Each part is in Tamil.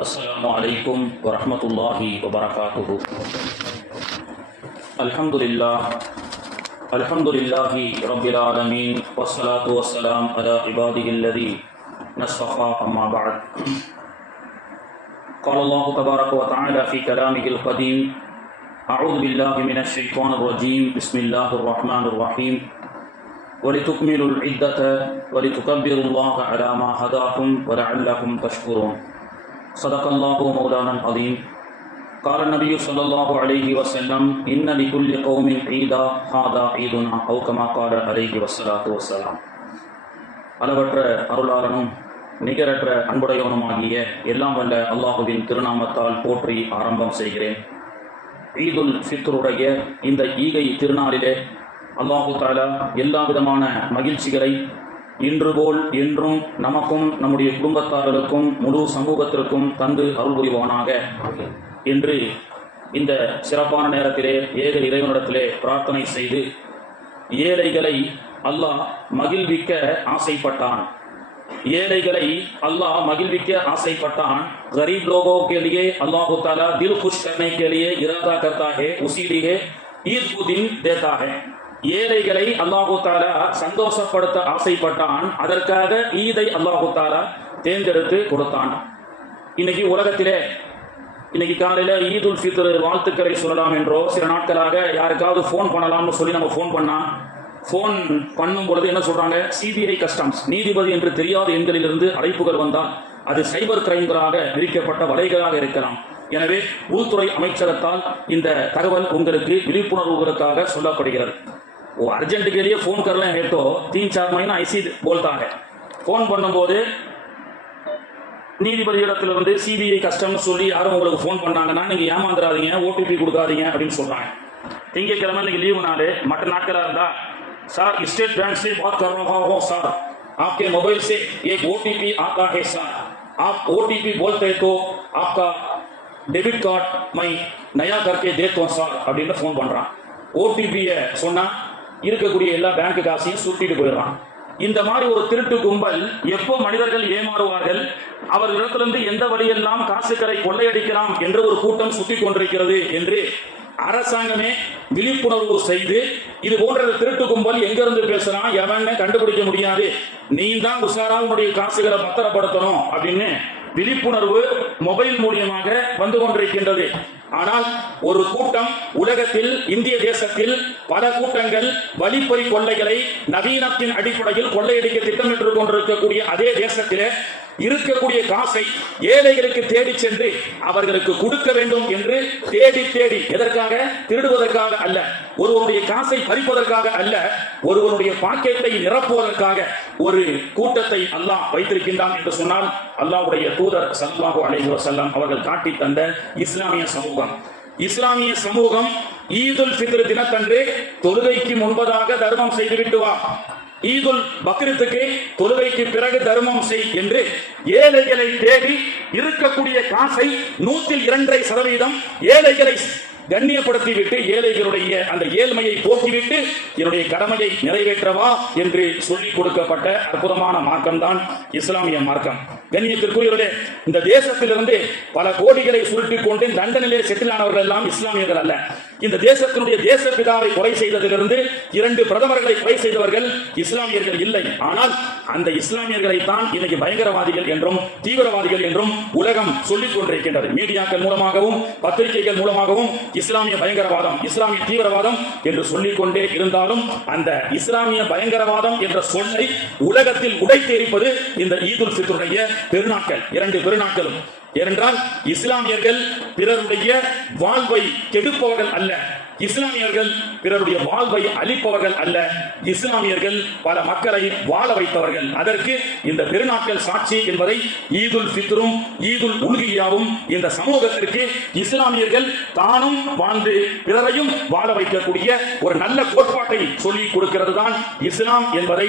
السلام عليكم ورحمة الله وبركاته. الحمد لله الحمد لله رب العالمين والصلاة والسلام على عباده الذي نصطفى أما بعد. قال الله تبارك وتعالى في كلامه القديم أعوذ بالله من الشيطان الرجيم بسم الله الرحمن الرحيم. ولتكملوا العدة ولتكبروا الله على ما هداكم ولعلكم تشكرون. صدق الله مولانا العظيم قال النبي صلى الله عليه وسلم إن لكل قوم عيدا هذا عيدنا أو كما قال عليه الصلاة والسلام அளவற்ற அருளாளனும் நிகரற்ற அன்புடையவனுமாகிய எல்லாம் வல்ல அல்லாஹுவின் திருநாமத்தால் போற்றி ஆரம்பம் செய்கிறேன் ஈதுல் ஃபித்ருடைய இந்த ஈகை திருநாளிலே அல்லாஹு தாலா எல்லா விதமான மகிழ்ச்சிகளை இன்று போல் என்றும் நமக்கும் நம்முடைய குடும்பத்தார்களுக்கும் முழு சமூகத்திற்கும் தந்து அருள் புரிவானாக என்று இந்த சிறப்பான நேரத்திலே ஏக இறைவனிடத்திலே பிரார்த்தனை செய்து ஏழைகளை அல்லாஹ் மகிழ்விக்க ஆசைப்பட்டான் ஏழைகளை अल्लाह मगिलविक आशयपट्टान गरीब लोगों के लिए अल्लाह ताला दिल खुश करने के लिए इरादा करता है उसी लिए ईद को दिन देता है ஏழைகளை அல்லாஹு தாரா சந்தோஷப்படுத்த ஆசைப்பட்டான். அதற்காக ஈதை அல்லாஹு தாரா தேர்ந்தெடுத்து கொடுத்தான். இன்னைக்கு உலகத்திலே இன்னைக்கு காலையில ஈதுல் ஃபித்ர் வாழ்த்துக்களை சொல்லலாம் என்றோ சில நாட்களாக யாருக்காவது ஃபோன் பண்ணலாம்னு சொல்லி நம்ம ஃபோன் பண்ணா ஃபோன் பண்ணும் பொழுது என்ன சொல்றாங்க? சிபிஐ கஸ்டம்ஸ் நீதிபதி என்று தெரியாத எண்களிலிருந்து அழைப்புகள் வந்தால் அது சைபர் கிரைம்களாக விரிக்கப்பட்ட வலைகளாக இருக்கலாம். எனவே உள்துறை அமைச்சகத்தால் இந்த தகவல் உங்களுக்கு விழிப்புணர்வுகளுக்காக சொல்லப்படுகிறது. वो अर्जेंट के लिए फोन कर रहे हैं तो तीन चार महीना ऐसी बोलता है फोन பண்ணும்போது நீதிபதியிடத்திலிருந்து சிபிஐ கஸ்டம் சொல்லி யாரும் உங்களுக்கு ஃபோன் பண்ணாங்கன்னா நீங்க ஏமாந்துடாதீங்க ஓடிபி கொடுக்காதீங்க அப்படின்னு சொல்றாங்க திங்கட்கிழமை இன்னைக்கு லீவு நாள் மற்ற நாட்களா இருந்தா சார் स्टेट बैंक से बात कर रहा हूँ सर आपके मोबाइल से एक ओटीपी आता है सर आप ओटीपी बोलते हैं तो आपका डेबिट कार्ड मैं नया करके देता हूँ सर அப்படின்னு ஃபோன் பண்றான் ஓடிபியை சொன்னா இருக்கக்கூடிய எல்லா பேங்க் காசையும் சுட்டிட்டு போயிடுறான். இந்த மாதிரி ஒரு திருட்டு கும்பல் எப்போ மனிதர்கள் ஏமாறுவார்கள்? அவர்களிடத்திலிருந்து எந்த வழியெல்லாம் காசுகளை கொள்ளையடிக்கலாம் என்ற ஒரு கூட்டம் சுத்தி கொண்டிருக்கிறது என்று அரசாங்கமே விழிப்புணர்வு செய்து இது போன்ற திருட்டு கும்பல் எங்க இருந்து பேசுறான் எவன்னு கண்டுபிடிக்க முடியாது. நீ தான் உஷாரா உன்னுடைய காசுகளை பத்திரப்படுத்தணும் அப்படின்னு விழிப்புணர்வு மொபைல் மூலியமாக வந்து கொண்டிருக்கின்றது. ஆனால் ஒரு கூட்டம் உலகத்தில் இந்திய தேசத்தில் பல கூட்டங்கள் வழிப்பறி கொள்ளைகளை நவீனத்தின் அடிப்படையில் கொள்ளையடிக்க திட்டமிட்டு கொண்டிருக்கக்கூடிய அதே தேசத்திலே இருக்கக்கூடிய காசை ஏழைகளுக்கு தேடி சென்று அவர்களுக்கு கொடுக்க வேண்டும் என்று தேடி தேடி எதற்காக? திருடுவதற்காக அல்ல. ஒருவருடைய காசை பறிப்பதற்காக அல்ல. ஒருவருடைய பாக்கெட்டை நிரப்புவதற்காக ஒரு கூட்டத்தை அல்லாஹ் வைத்திருக்கின்றான் என்று சொன்னால் அல்லாஹ்வுடைய தூதர் சல்லாஹூ அலைஹி வஸல்லம் அவர்கள் காட்டி தந்த இஸ்லாமிய சமூகம். இஸ்லாமிய சமூகம் ஈதுல் பித்ரு தினத்தன்று தொழுகைக்கு முன்பதாக தர்மம் செய்துவிட்டு வா. ஈதுல் பக்ரீத்துக்கு தொழுகைக்கு பிறகு தர்மம் செய் என்று ஏழைகளை தேடி இருக்கக்கூடிய காசை நூற்றில் இரண்டரை சதவீதம் ஏழைகளை கண்ணியப்படுத்தி விட்டு ஏழைகளுடைய அந்த ஏழ்மையை போக்கிவிட்டு என்னுடைய கடமையை நிறைவேற்றவா என்று சொல்லிக் கொடுக்கப்பட்ட அற்புதமான மார்க்கம் தான் இஸ்லாமிய மார்க்கம். கண்ணியத்திற்குரியவர்களே இந்த தேசத்திலிருந்து பல கோடிகளை சுருட்டிக் கொண்டு லண்டனிலே செட்டில் ஆனவர்கள் எல்லாம் இஸ்லாமியர்கள் அல்ல. இந்த தேசத்தினுடைய தேசப்பிதாவை கொலை செய்ததிலிருந்து இரண்டு பிரதமர்களை கொலை செய்தவர்கள் இஸ்லாமியர்கள் இல்லை. ஆனால் அந்த இஸ்லாமியர்களை தான் இன்னைக்கு பயங்கரவாதிகள் என்றும் தீவிரவாதிகள் என்றும் உலகம் சொல்லிக் கொண்டிருக்கின்றது. மீடியாக்கள் மூலமாகவும் பத்திரிகைகள் மூலமாகவும் இஸ்லாமிய பயங்கரவாதம் இஸ்லாமிய தீவிரவாதம் என்று சொல்லிக்கொண்டே இருந்தாலும் அந்த இஸ்லாமிய பயங்கரவாதம் என்ற சொல்லை உலகத்தில் உடைத்தெரிப்பது இந்த ஈதுல் ஃபித்ருடைய பெருநாட்கள். இரண்டு பெருநாட்களும். ஏனென்றால் இஸ்லாமியர்கள் பிறருடைய வாழ்வை கெடுப்பவர்கள் அல்ல. இஸ்லாமியர்கள் பிறருடைய வாழ்வை அழிப்பவர்கள் அல்ல. இஸ்லாமியர்கள் பல மக்களை வாழ வைத்தவர்கள். அதற்கு இந்த பெருநாட்கள் சாட்சி என்பதை ஈதுல் ஃபித்ரும் ஈதுல் உல்கியாவும் இந்த சமூகத்திற்கு இஸ்லாமியர்கள் தானும் வாழ்ந்து பிறரையும் வாழ வைக்கக்கூடிய ஒரு நல்ல கோட்பாட்டை சொல்லிக் கொடுக்கிறது தான் இஸ்லாம் என்பதை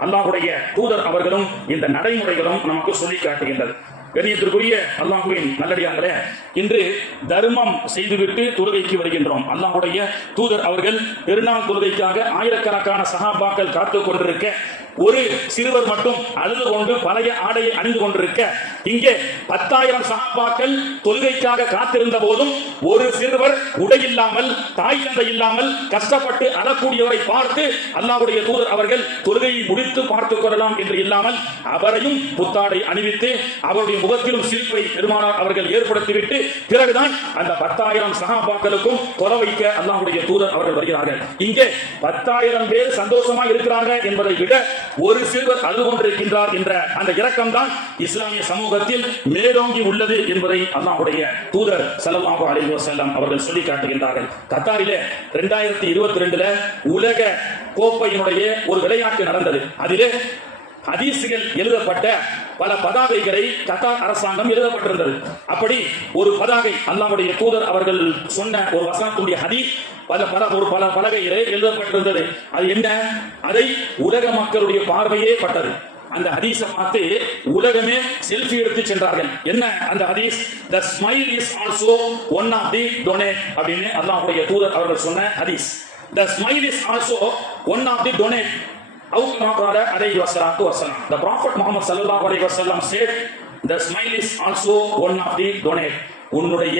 அல்லாஹுடைய தூதர் அவர்களும் இந்த நடைமுறைகளும் நமக்கு சொல்லி காட்டுகின்றது கண்ணியத்திற்குரிய அல்லாஹுவின் நல்லடியார்களே இன்று தர்மம் செய்துவிட்டு தொழுகைக்கு வருகின்றோம். அல்லாஹுடைய தூதர் அவர்கள் பெருநாள் தொழுகைக்காக ஆயிரக்கணக்கான சகாபாக்கள் காத்துக் கொண்டிருக்க ஒரு சிறுவர் மட்டும் அழுது கொண்டு பழைய ஆடையை அணிந்து கொண்டிருக்க இங்கே பத்தாயிரம் சகாபாக்கள் தொழுகைக்காக காத்திருந்த போதும் ஒரு சிறுவர் உடை இல்லாமல் தாய் தந்தை இல்லாமல் கஷ்டப்பட்டு அழக்கூடியவரை பார்த்து அல்லாவுடைய தூதர் அவர்கள் தொழுகையை முடித்து பார்த்துக் கொள்ளலாம் என்று இல்லாமல் அவரையும் புத்தாடை அணிவித்து அவருடைய முகத்திலும் சிரிப்பை பெருமானார் அவர்கள் ஏற்படுத்திவிட்டு பிறகுதான் அந்த பத்தாயிரம் சகாபாக்களுக்கும் கொலை வைக்க அல்லாவுடைய தூதர் அவர்கள் வருகிறார்கள். இங்கே பத்தாயிரம் பேர் சந்தோஷமா இருக்கிறாங்க என்பதை விட ஒரு சிறுவர் அழுது கொண்டிருக்கின்றார் என்ற அந்த இரக்கம் தான் இஸ்லாமிய சமூகத்தில் மேலோங்கி உள்ளது என்பதை அல்லாஹுடைய தூதர் ஸல்லல்லாஹு அலைஹி செல்லம் அவர்கள் சொல்லி காட்டுகின்றார்கள் கத்தாரிலே 2022 இருபத்தி ரெண்டுல உலக கோப்பையினுடைய ஒரு விளையாட்டு நடந்தது. அதிலே ஹதீசுகள் எழுதப்பட்ட பல பதாகைகளை கத்தார் அரசாங்கம் எழுதப்பட்டிருந்தது. அப்படி ஒரு பதாகை அல்லாவுடைய தூதர் அவர்கள் சொன்ன ஒரு வசனத்துடைய ஹதீஸ் பல பல ஒரு பல பலகையிலே எழுதப்பட்டிருந்தது. அது என்ன? அதை உலக மக்களுடைய பார்வையே பட்டது. அந்த ஹதீஸை பார்த்து உலகமே செல்ஃபி எடுத்து சென்றார்கள். என்ன அந்த ஹதீஸ்? The smile is also one of the donate அப்படின்னு அல்லாஹ்வுடைய தூதர் அவர்கள் சொன்ன ஹதீஸ். The smile is also one of the donate Out Muhammad alayhi wasallam. The Prophet Muhammad sallallahu alayhi wasallam said, the smile is also one of the donate. உன்னுடைய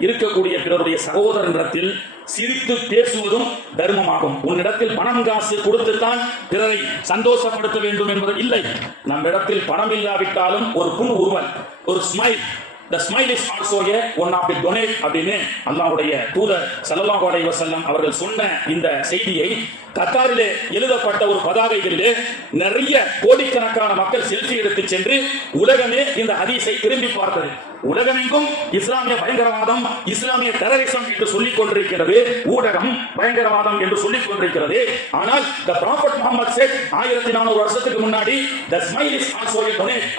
இருக்கக்கூடிய பிறருடைய சகோதரனிடத்தில் சிரித்து பேசுவதும் தர்மமாகும் உன்னிடத்தில் பணம் காசு கொடுத்துத்தான் பிறரை சந்தோஷப்படுத்த வேண்டும் என்பது இல்லை நம்மிடத்தில் பணம் இல்லாவிட்டாலும் ஒரு புன் உருவல் ஒரு smile the smile is also a one of the donate அப்படின்னு அல்லாஹ்வுடைய தூதர் ஸல்லல்லாஹு அலைஹி வஸல்லம் அவர்கள் சொன்ன இந்த செய்தியை கத்தாரிலே எழுதப்பட்ட ஒரு பதாகைகளிலே நிறைய கோடிக்கணக்கான மக்கள் செல்ஃபி எடுத்து சென்று உலகமே இந்த ஹதீஸை திரும்பி பார்த்தது. உலகமெங்கும் இஸ்லாமிய பயங்கரவாதம் இஸ்லாமிய டெரரிசம் என்று சொல்லிக் கொண்டிருக்கிறது. ஊடகம் பயங்கரவாதம் என்று சொல்லிக் கொண்டிருக்கிறது. ஆனால் த ப்ராஃபட் முகமது சேட் ஆயிரத்தி நானூறு வருஷத்துக்கு முன்னாடி த ஸ்மைல் இஸ் ஆல்சோ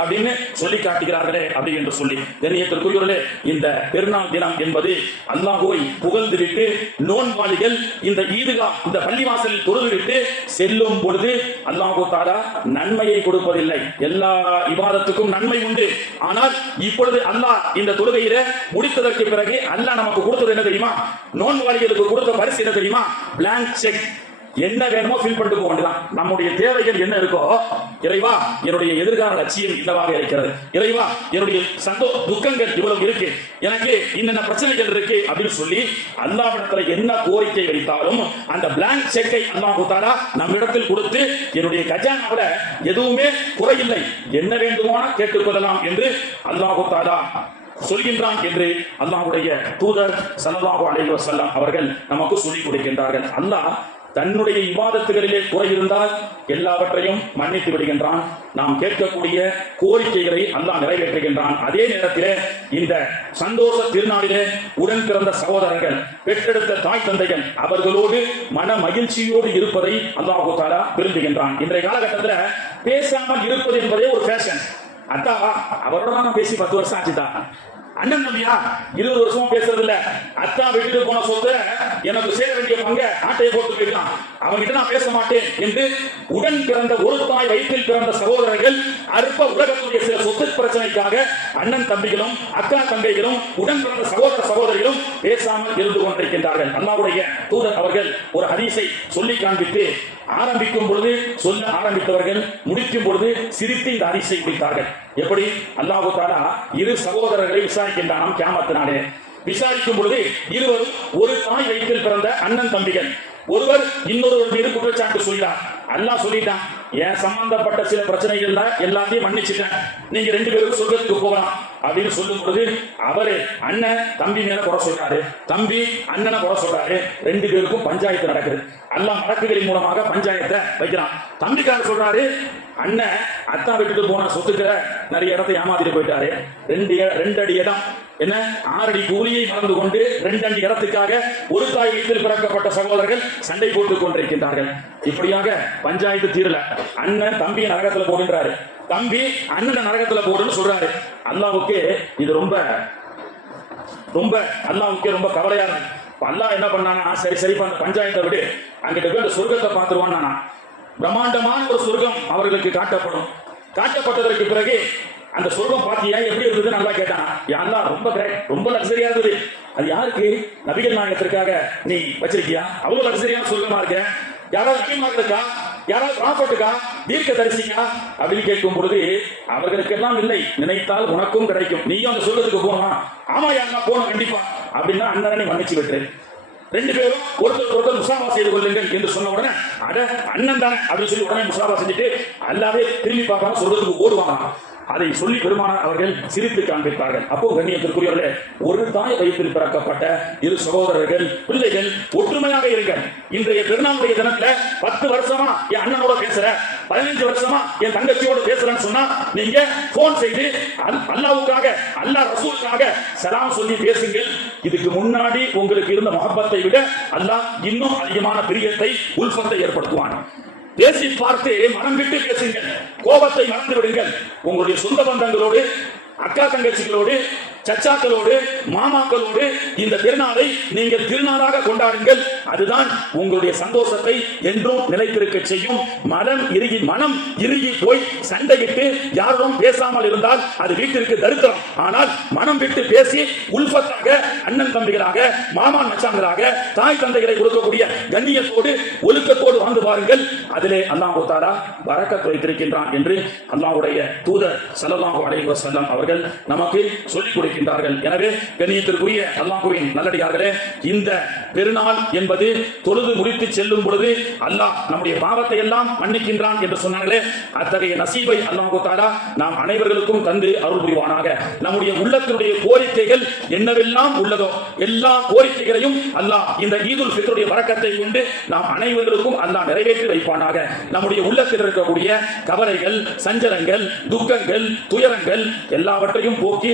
அப்படின்னு சொல்லி காட்டுகிறார்களே அப்படி என்று சொல்லி. கண்ணியத்திற்குரியவர்களே இந்த பெருநாள் தினம் என்பது அல்லாஹுவை புகழ்ந்துவிட்டு நோன்பாளிகள் இந்த ஈதுகா இந்த பள்ளிவாசலில் தொழுதுவிட்டு செல்லும் பொழுது அல்லாஹு தாரா நன்மையை கொடுப்பதில்லை. எல்லா இபாதத்துக்கும் நன்மை உண்டு. ஆனால் இப்பொழுது அல்லாஹ் இந்த தொழுகையில முடித்ததற்கு பிறகு அல்லாஹ் நமக்கு கொடுத்தது என்ன தெரியுமா? நோன்பாளிகளுக்கு கொடுத்த பரிசு என்ன தெரியுமா? பிளாங்க் செக் என்ன வேணுமோ ஃபில் பண்ணிட்டு போக வேண்டியதான் நம்முடைய தேவைகள் என்ன இருக்கோ இறைவா என்னுடைய எதிர்கால லட்சியம் என்னவாக இருக்கிறது. இறைவா என்னுடைய சந்தோ துக்கங்கள் இவ்வளவு இருக்கு. எனக்கு என்னென்ன பிரச்சனைகள் இருக்கு அப்படின்னு சொல்லி அல்லாவிடத்துல என்ன கோரிக்கை வைத்தாலும் அந்த பிளாங்க் செக்கை அல்லாஹ் கொடுத்தாரா? நம்மிடத்தில் கொடுத்து என்னுடைய கஜானாவில எதுவுமே குறையில்லை. என்ன வேண்டுமானா கேட்டுக்கொள்ளலாம் என்று அல்லாஹ் கொடுத்தாரா? சொல்கின்றான் என்று அல்லாஹுடைய தூதர் சல்லாஹு அலைவசல்லாம் அவர்கள் நமக்கு சொல்லிக் கொடுக்கின்றார்கள். அல்லாஹ் தன்னுடைய விவாதத்துகளிலே குறை இருந்தால் எல்லாவற்றையும் மன்னித்து விடுகின்றான். நாம் கேட்கக்கூடிய கோரிக்கைகளை அல்லாஹ் நிறைவேற்றுகின்றான். அதே நேரத்திலே இந்த சந்தோஷ திருநாளிலே உடன் பிறந்த சகோதரர்கள் பெற்றெடுத்த தாய் தந்தைகள் அவர்களோடு மன மகிழ்ச்சியோடு இருப்பதை அல்லாஹு தாலா விரும்புகின்றான். இன்றைய காலகட்டத்தில் பேசாமல் இருப்பது என்பதே ஒரு ஃபேஷன் அத்தா அவரோட நான் பேசி பத்து வருஷம் ஆச்சுதான். அண்ணன் தம்பியா இருபது வருஷமா பேசுறது இல்ல. அத்தா விட்டுட்டு போன சொத்தை எனக்கு சேர வேண்டிய பங்க ஆட்டையை போட்டு போயிடலாம் அவன்கிட்ட நான் பேச மாட்டேன் என்று உடன் பிறந்த ஒரு தாய் வயிற்றில் பிறந்த சகோதரர்கள் அற்ப உலகத்துடைய சில சொத்து பிரச்சனைக்காக அண்ணன் தம்பிகளும் அக்கா தங்கைகளும் உடன் பிறந்த சகோதர சகோதரிகளும் பேசாமல் இருந்து கொண்டிருக்கின்றார்கள். அண்ணாவுடைய தூதர் அவர்கள் ஒரு ஹதீஸை சொல்லி காண்பித்து ஆரம்பிக்கும் பொழுது சொல்ல ஆரம்பித்தவர்கள் முடிக்கும் பொழுது சிரித்து இந்த ஹதீஸை முடித்தார்கள். எப்படி? அல்லாஹு தாலா இரு சகோதரர்களை விசாரிக்கின்றானாம் கேமத்தினாலே விசாரிக்கும் பொழுது இருவரும் ஒரு தாய் வயிற்றில் பிறந்த அண்ணன் தம்பிகள். ஒருவர் இன்னொருவர் மீது குற்றச்சாட்டு சொல்கிறார். அல்லாஹ் சொல்லிட்டான் என் சம்பந்தப்பட்ட சில பிரச்சனைகள் தான் எல்லாத்தையும் மன்னிச்சுட்டேன். நீங்க ரெண்டு பேரும் சொர்க்கத்துக்கு போகலாம். அப்படின்னு சொல்லும் பொழுது அவரு அண்ணன் தம்பி மேல குறை சொல்றாரு. தம்பி அண்ணனை குறை சொல்றாரு. ரெண்டு பேருக்கும் பஞ்சாயத்து நடக்குது. அல்லாஹ் வழக்குகளின் மூலமாக பஞ்சாயத்தை வைக்கிறான். தம்பிக்காரர் சொல்றாரு அண்ணன் அத்தா விட்டுட்டு போன சொத்துக்கிற நிறைய இடத்தை ஏமாத்திட்டு போயிட்டாரு. ரெண்டு இட- ரெண்டு அடி இடம். என்ன? ஆறடி கூலியை மறந்து கொண்டு ரெண்டு அடி இடத்துக்காக ஒரு தாய் வீட்டில் பிறக்கப்பட்ட சகோதரர்கள் சண்டை போட்டுக் கொண்டிருக்கின்றார்கள். இப்படியாக பஞ்சாயத்து தீரல. அண்ணன் தம்பியை நரகத்துல போடுன்றாரு. தம்பி அண்ணனை நரகத்துல போடுன்னு சொல்றாரு. அல்லாவுக்கு இது ரொம்ப ரொம்ப அல்லாவுக்கு ரொம்ப கவலையா இருக்கு. இப்ப என்ன பண்ணானா சரி சரி அந்த பஞ்சாயத்தை விடு. அங்கிட்ட போய் அந்த சொர்க்கத்தை பார்த்துருவான் பிரம்மாண்டமான ஒரு சொர்க்கம் அவர்களுக்கு காட்டப்படும். காட்டப்பட்டதற்கு பிறகு அந்த சொர்க்கம் பாத்தியா எப்படி இருந்தது நல்லா கேட்டான் யாரெல்லாம் ரொம்ப கிரேட் ரொம்ப லக்ஸரியா இருந்தது. அது யாருக்கு? நபிகள் நாயகத்திற்காக நீ வச்சிருக்கியா? அவ்வளவு லக்ஸரியான சொர்க்கமா இருக்க. யாராவது நபிமார்களுக்கா யாராவது ப்ராஃபட்டுக்கா தீர்க்க தரிசிக்கா அப்படின்னு கேட்கும் பொழுது அவர்களுக்கெல்லாம் இல்லை. நினைத்தால் உனக்கும் கிடைக்கும். நீயும் அந்த சொல்றதுக்கு போமா ஆமா யாருன்னா போகணும் கண்டிப்பா. அப்படின்னா அண்ணனை மன்னிச்சு விட்டுரு. ரெண்டு பேரும் ஒருத்தர் ஒருத்தர் முசாபா செய்து கொள்ளுங்கள் என்று சொன்ன உடனே அட அண்ணன் தானே அப்படின்னு சொல்லி உடனே முசாபா செஞ்சுட்டு அல்லாவே திரும்பி பார்க்காம சொல்றதுக்கு ஓடுவாங்க அதை சொல்லி பெருமானார் அவர்கள் சிரித்து காண்பித்தார்கள் அப்போ கண்ணியத்திற்குரியவர்களே ஒரு தாய் வயிற்றில் பிறக்கப்பட்ட இரு சகோதரர்கள் பிள்ளைகள் ஒற்றுமையாக இருங்கள். இன்றைய திருநாளுடைய தினத்துல பத்து வருஷமா என் அண்ணனோட பேசுற பதினஞ்சு வருஷமா என் தங்கச்சியோட பேசுறேன்னு சொன்னா நீங்க போன் செய்து அல்லாவுக்காக அல்லாஹ் ரசூலுக்காக சலாம் சொல்லி பேசுங்கள். இதுக்கு முன்னாடி உங்களுக்கு இருந்த மகப்பத்தை விட அல்லாஹ் இன்னும் அதிகமான பிரியத்தை உல்ஃபத்தை ஏற்படுத்துவான். பேசி பார்த்து மனம் விட்டு பேசுங்கள். கோபத்தை மறந்து விடுங்கள். உங்களுடைய சொந்த பந்தங்களோடு அக்கா தங்கச்சிகளோடு சச்சாக்களோடு மாமாக்களோடு இந்த திருநாளை நீங்கள் திருநாளாக கொண்டாடுங்கள். அதுதான் உங்களுடைய சந்தோஷத்தை என்றும் நிலைத்திருக்க செய்யும். மனம் இறுகி மனம் இறுகி போய் சண்டையிட்டு யாரும் பேசாமல் இருந்தால் அது வீட்டிற்கு தரித்திரம். ஆனால் மனம் விட்டு பேசி உல்பத்தாக அண்ணன் தம்பிகளாக மாமா மச்சாங்களாக தாய் தந்தைகளை கொடுக்கக்கூடிய கண்ணியத்தோடு ஒழுக்கத்தோடு வாழ்ந்து பாருங்கள் அதிலே அல்லாஹ் தாரா வரக்கத் வைத்திருக்கின்றான் என்று அல்லாஹுடைய தூதர் ஸல்லல்லாஹு அலைஹி செல்லம் அவர்கள் நமக்கு சொல்லிக் கொடுக்க கொண்டிருக்கின்றார்கள். எனவே கண்ணியத்திற்குரிய அல்லாஹுவின் நல்லடியார்களே இந்த பெருநாள் என்பது தொழுது முடித்து செல்லும் பொழுது அல்லாஹ் நம்முடைய பாவத்தை எல்லாம் மன்னிக்கின்றான் என்று சொன்னார்களே அத்தகைய நசீபை அல்லாஹு தாலா நாம் அனைவர்களுக்கும் தந்து அருள் புரிவானாக. நம்முடைய உள்ளத்தினுடைய கோரிக்கைகள் என்னவெல்லாம் உள்ளதோ எல்லா கோரிக்கைகளையும் அல்லாஹ் இந்த ஈதுல் ஃபித்ருடைய வழக்கத்தை கொண்டு நாம் அனைவர்களுக்கும் அல்லாஹ் நிறைவேற்றி வைப்பானாக. நம்முடைய உள்ளத்தில் இருக்கக்கூடிய கவலைகள் சஞ்சலங்கள் துக்கங்கள் துயரங்கள் எல்லாவற்றையும் போக்கி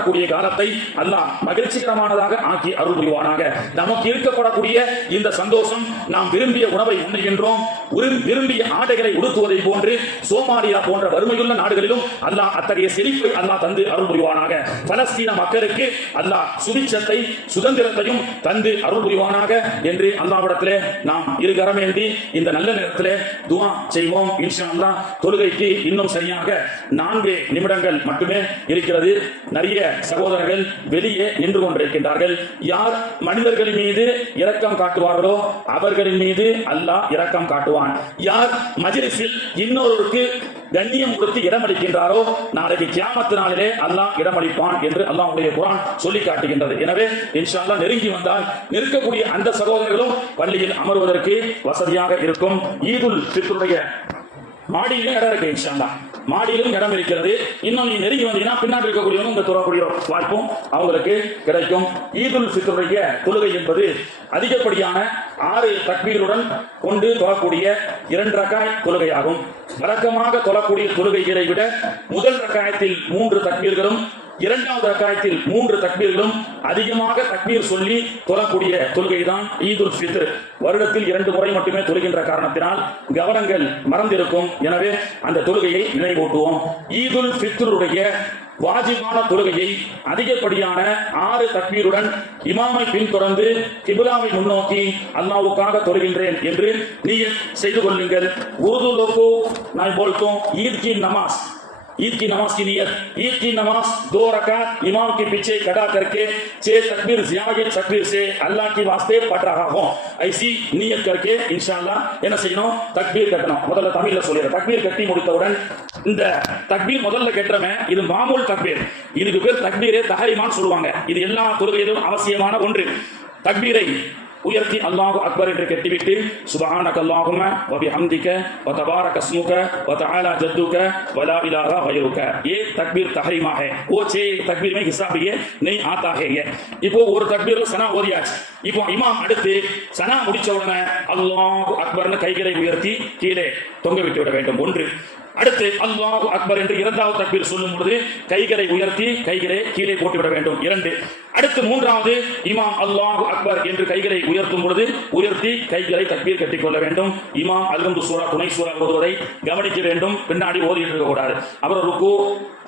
எதிர்வரக்கூடிய காலத்தை அல்லாஹ் மகிழ்ச்சிகரமானதாக ஆக்கி அருள் புரிவானாக. நமக்கு இருக்கப்படக்கூடிய இந்த சந்தோஷம் நாம் விரும்பிய உணவை உண்ணுகின்றோம். விரும்பிய ஆடைகளை உடுத்துவதை போன்று சோமாலியா போன்ற வறுமையுள்ள நாடுகளிலும் அல்லாஹ் அத்தகைய செழிப்பை அல்லாஹ் தந்து அருள் புரிவானாக பலஸ்தீன மக்களுக்கு அல்லாஹ் சுபிச்சத்தை சுதந்திரத்தையும் தந்து அருள் புரிவானாக என்று அல்லாவிடத்திலே நாம் இருகரமேந்தி இந்த நல்ல நேரத்திலே துவா செய்வோம். இன்ஷா அல்லாஹ் தொழுகைக்கு இன்னும் சரியாக நான்கு நிமிடங்கள் மட்டுமே இருக்கிறது. நிறைய சகோதரர்கள் வெளியே நின்று கொண்டிருக்கின்றார்கள். யார் மனிதர்களின் மீது இரக்கம் காட்டுவார்களோ அவர்களின் மீது அல்லாஹ் இரக்கம் காட்டுவான் யார் மஜ்லிஸில் இன்னொருவருக்கு கண்ணியம் கொடுத்து இடமளிக்கின்றாரோ நாளைக்கு கியாமத்து நாளிலே அல்லாஹ் இடமளிப்பான் என்று அல்லாஹ்வுடைய குரான் சொல்லி காட்டுகின்றது. எனவே இன்ஷால்லா நெருங்கி வந்தால் நிற்கக்கூடிய அந்த சகோதரர்களும் பள்ளியில் அமர்வதற்கு வசதியாக இருக்கும். ஈதுல் பித்ருடைய மாடியிலே இடம் இருக்கு இன்ஷால்லா மாடியிலும் இடம் இருக்கிறது. இன்னும் நீ நெருங்கி வந்தீங்கன்னா பின்னாடி இருக்கக்கூடியவங்க இந்த தொழக்கூடிய வாய்ப்பும் அவங்களுக்கு கிடைக்கும். ஈதுல் சித்தருடைய தொழுகை என்பது அதிகப்படியான ஆறு தக்மீருடன் கொண்டு தொழக்கூடிய இரண்டு ரக்காய் தொழுகையாகும். வழக்கமாக தொழக்கூடிய தொழுகைகளை விட முதல் ரக்காயத்தில் மூன்று தக்மீர்களும் இரண்டாவது அக்காயத்தில் மூன்று தக்பீர்களும் அதிகமாக தக்பீர் சொல்லி தொழக்கூடிய தொழுகை தான் ஈதுல் ஃபித்ர். வருடத்தில் இரண்டு முறை மட்டுமே தொழுகின்ற காரணத்தினால் கவனங்கள் மறந்திருக்கும். எனவே அந்த தொழுகையை நினைவூட்டுவோம். ஈதுல் ஃபித்ருடைய வாஜிபான தொழுகையை அதிகப்படியான ஆறு தக்பீருடன் இமாமை பின்தொடர்ந்து கிபுலாவை முன்னோக்கி அல்லாவுக்காக தொழுகின்றேன் என்று நீ செய்து கொள்ளுங்கள். உருது லோகோ நான் போல்தோம் ஈத் நமாஸ். ईद की नमाज की नियत ईद की नमाज दो रकात इमाम के पीछे खड़ा करके छह तकबीर जियागे तकबीर से अल्लाह के वास्ते पढ़ रहा हूं ऐसी नियत करके इंशाल्लाह என்ன செய்யணும் தக்பீர் கட்டணும் முதல்ல தமிழ்ல சொல்லிடுறேன் தக்பீர் கட்டி முடித்தவுடன் இந்த தக்பீர் முதல்ல கட்டுறவன் இது மாமூல் தக்பீர் இதுக்கு பேர் தக்பீரே தஹரிமான்னு சொல்லுவாங்க இது எல்லா தொழுகையிலும் அவசியமான ஒன்று தக்பீரை உயர்த்தி அல்லாஹு அக்பர் என்று கெட்டிவிட்டு சுபஹானக அல்லாஹும வபி ஹம்திக வ தபாரக ஸ்முக வ தஆலா ஜத்துக வலா லா இலாஹா கய்ருக ஏ தக்பீர் தஹரீமா ஓ சே தக்பீர் மே ஹிசாப் ஏ நஹீ ஏ. இப்போ ஒரு தக்பீர்ல சனா ஓதியாச்சு. இப்போ இமாம் அடுத்து சனா முடிச்ச உடனே அல்லாஹு அக்பர்னு கைகளை உயர்த்தி கீழே தொங்க விட்டு விட வேண்டும். ஒன்று அடுத்து அல்லாஹ் அக்பர் என்று இரண்டாவது தக்பீர் சொல்லும் பொழுது கைகளை உயர்த்தி கைகளை கீழே போட்டுவிட வேண்டும். இரண்டு. அடுத்து மூன்றாவது இமாம் அல்லாஹு அக்பர் என்று கைகளை உயர்த்தும் பொழுது உயர்த்தி கைகளை தக்பீர் கட்டிக்கொள்ள வேண்டும். இமாம் அல்கந்து சூரா துணை சூரா ஓதுவதை கவனிக்க வேண்டும். பின்னாடி ஓதிட்டு இருக்க கூடாது அப்புறம் ருக்கு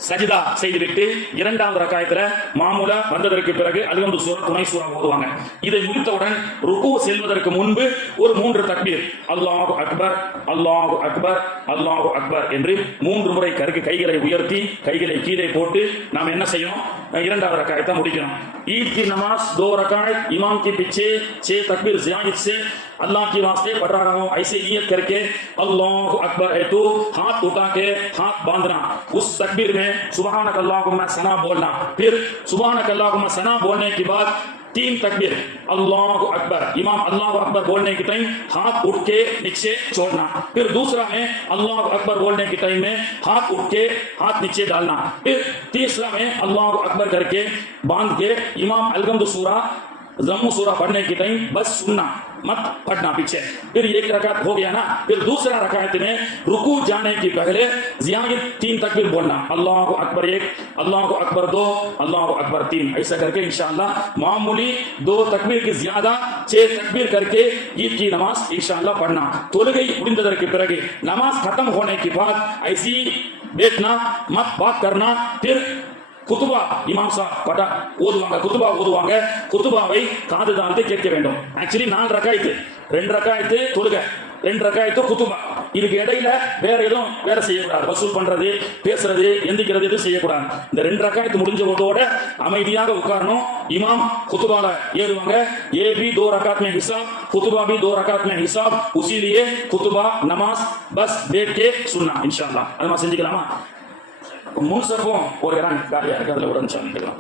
சஜிதா செய்துவிட்டு இரண்டாவது ரக்காயத்துல மாமூலா வந்ததற்கு பிறகு அல்கந்து சூரா துணை சூரா ஓதுவாங்க. இதை முடித்தவுடன் ருக்கு செல்வதற்கு முன்பு ஒரு மூன்று தக்பீர். அல்லாஹு அக்பர் அல்லாஹு அக்பர் அல்லாஹு அக்பர். என்று மூன்று முறை கருக்கு கைகளை உயர்த்தி கைகளை கீழே போட்டு நாம் என்ன செய்யணும் இரண்டாவது ரக்காயத்தை முடிக்கணும் ईद की नमाज दो रकायत इमाम के पीछे छह तकबीर जियादत से अल्लाह के वास्ते पढ़ रहा हूँ ऐसे नियत करके अल्लाह अकबर है तो हाथ उठा के हाथ बांधना उस तकबीर में सुबहानक अल्लाहुम्मा सना बोलना फिर सुबहानक अल्लाहुम्मा सना बोलने के बाद تین تکبیر۔ اللہ اکبر۔ امام اللہ اکبر بولنے کے ٹائم ہاتھ اٹھ کے نیچے چھوڑنا۔ پھر دوسرا میں اللہ اکبر بولنے کے ٹائم میں ہاتھ اٹھ کے ہاتھ نیچے ڈالنا۔ پھر تیسرا میں اللہ اکبر کر کے باندھ کے امام الگمد سورہ زمو سورہ پڑھنے کے ٹائم بس سننا۔ मत पढ़ना पीछे फिर एक रकात हो गया ना फिर दूसरा रकात में रुकू जाने के पहले जियागिर तीन तकबीर बोलना अल्लाह अकबर एक अल्लाह अकबर दो अल्लाह अकबर तीन ऐसा करके इंशाल्लाह मामूली दो तकबीर की ज्यादा छह तकबीर करके ईद की नमाज इंशाल्लाह पढ़ना தொழுகை முடிந்ததற்கு பிறகு नमाज खत्म होने के बाद ऐसी बैठना मत बात करना फिर குத்துபா இமாம்சா பட்டா ஓதுவாங்க குத்துபா ஓதுவாங்க. குத்துபாவை காது தாழ்த்து கேட்க வேண்டும். ஆக்சுவலி நாலு ரக்காயத்து. ரெண்டு ரக்காயத்து தொழுக ரெண்டு ரக்காயத்து குத்துபா. இதுக்கு இடையில வேற எதுவும் வேற செய்யக்கூடாது. வசூல் பண்றது பேசுறது எந்திக்கிறது எதுவும் செய்யக்கூடாது. இந்த ரெண்டு ரக்காயத்து முடிஞ்ச ஒன்றோட அமைதியாக உட்காரணும். இமாம் குத்துபால ஏறுவாங்க. ஏ பி தோ ரக்காத் மே ஹிசாப் குத்துபா பி தோ ரக்காத் ஹிசாப். உசிலியே குத்துபா நமாஸ் பஸ் பேட் கே சுன்னா இன்ஷா அல்லா அது செஞ்சுக்கலாமா? மூசப்பும் ஒரு இடம் காலியா இருக்கு அதுல உடனே சொல்லிக்கலாம்